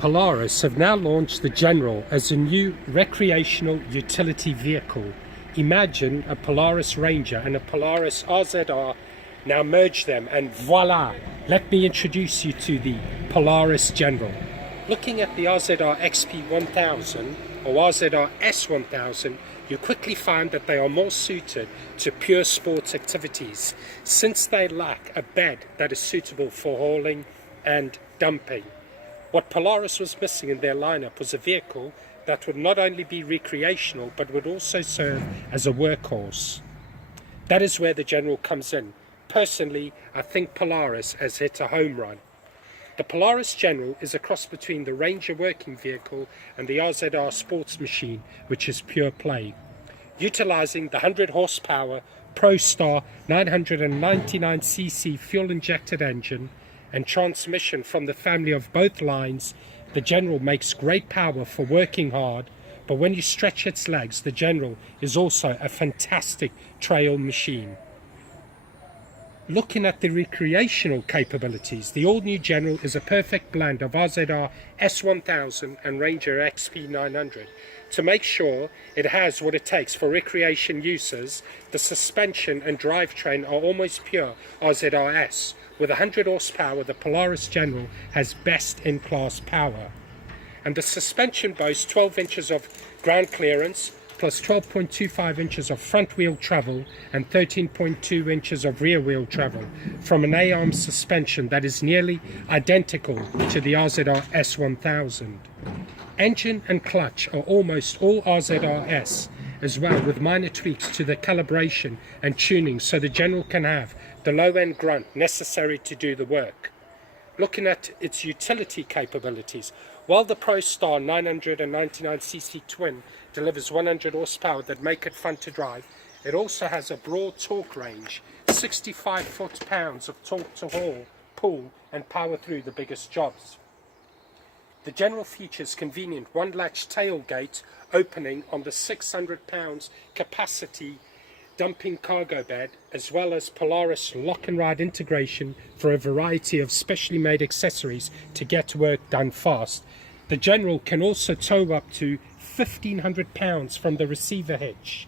Polaris have now launched the General as a new recreational utility vehicle. Imagine a Polaris Ranger and a Polaris RZR. Now merge them and voila! Let me introduce you to the Polaris General. Looking at the RZR XP 1000 or RZR S1000, you quickly find that they are more suited to pure sports activities since they lack a bed that is suitable for hauling and dumping. What Polaris was missing in their lineup was a vehicle that would not only be recreational but would also serve as a workhorse. That is where the General comes in. Personally, I think Polaris has hit a home run. The Polaris General is a cross between the Ranger working vehicle and the RZR sports machine, which is pure play. Utilizing the 100 horsepower ProStar 999cc fuel-injected engine and transmission from the family of both lines, the General makes great power for working hard, but when you stretch its legs, the General is also a fantastic trail machine. Looking at the recreational capabilities, the all-new General is a perfect blend of RZR S1000 and Ranger XP 900. To make sure it has what it takes for recreation uses, the suspension and drivetrain are almost pure RZR-S. With 100 horsepower, the Polaris General has best-in-class power. And the suspension boasts 12 inches of ground clearance, plus 12.25 inches of front wheel travel and 13.2 inches of rear wheel travel from an A-arm suspension that is nearly identical to the RZR S1000. Engine and clutch are almost all RZR-S, as well with minor tweaks to the calibration and tuning so the General can have the low-end grunt necessary to do the work. Looking at its utility capabilities, while the ProStar 999cc twin delivers 100 horsepower that make it fun to drive, it also has a broad torque range, 65 foot-pounds of torque to haul, pull and power through the biggest jobs. The General features convenient one-latch tailgate opening on the 600 pounds capacity dumping cargo bed, as well as Polaris lock and ride integration for a variety of specially made accessories to get work done fast. The General can also tow up to 1,500 pounds from the receiver hitch.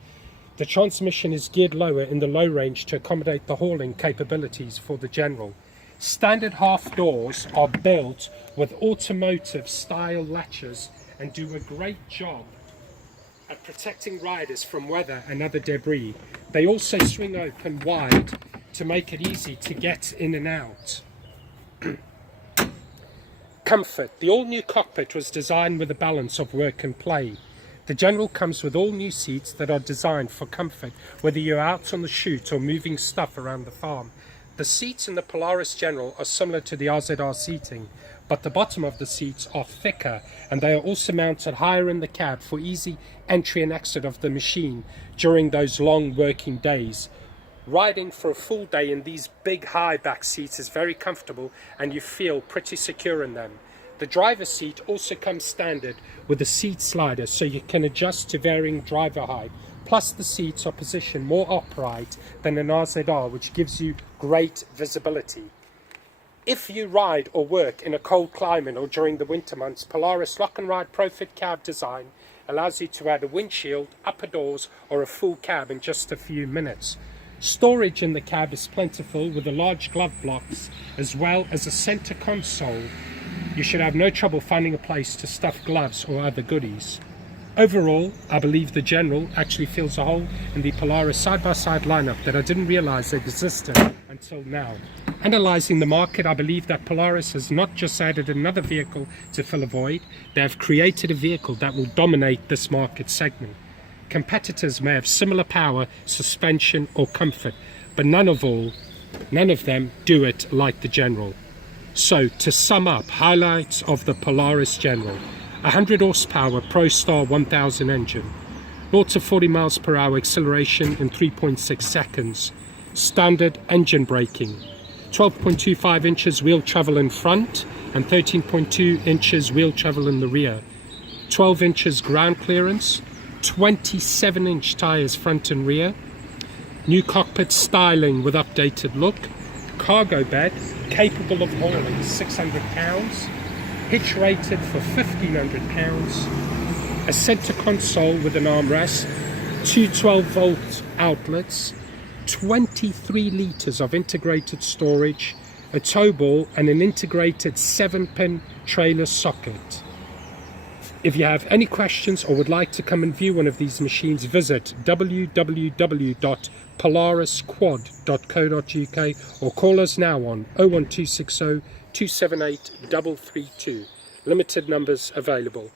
The transmission is geared lower in the low range to accommodate the hauling capabilities for the General. Standard half doors are built with automotive style latches and do a great job at protecting riders from weather and other debris. They also swing open wide to make it easy to get in and out. Comfort. The all-new cockpit was designed with a balance of work and play. The General comes with all new seats that are designed for comfort, whether you're out on the shoot or moving stuff around the farm. The seats in the Polaris General are similar to the RZR seating, but the bottom of the seats are thicker and they are also mounted higher in the cab for easy entry and exit of the machine during those long working days. Riding for a full day in these big high back seats is very comfortable and you feel pretty secure in them. The driver's seat also comes standard with a seat slider so you can adjust to varying driver height. Plus the seats are positioned more upright than an RZR, which gives you great visibility. If you ride or work in a cold climate or during the winter months, Polaris Lock and Ride ProFit cab design allows you to add a windshield, upper doors or a full cab in just a few minutes. Storage in the cab is plentiful with a large glove box as well as a center console. You should have no trouble finding a place to stuff gloves or other goodies. Overall, I believe the General actually fills a hole in the Polaris side-by-side lineup that I didn't realize existed until now. Analyzing the market, I believe that Polaris has not just added another vehicle to fill a void, they have created a vehicle that will dominate this market segment. Competitors may have similar power, suspension or comfort, but none of them do it like the General. So, to sum up, highlights of the Polaris General. 100 horsepower ProStar 1000 engine, 0 to 40 miles per hour acceleration in 3.6 seconds, standard engine braking, 12.25 inches wheel travel in front and 13.2 inches wheel travel in the rear, 12 inches ground clearance, 27-inch tires front and rear, new cockpit styling with updated look, cargo bed capable of hauling 600 pounds, hitch rated for £1,500, a centre console with an armrest, two 12-volt outlets, 23 litres of integrated storage, a tow ball and an integrated 7-pin trailer socket. If you have any questions or would like to come and view one of these machines, visit www.polarisquad.co.uk or call us now on 01260 278 332. Limited numbers available.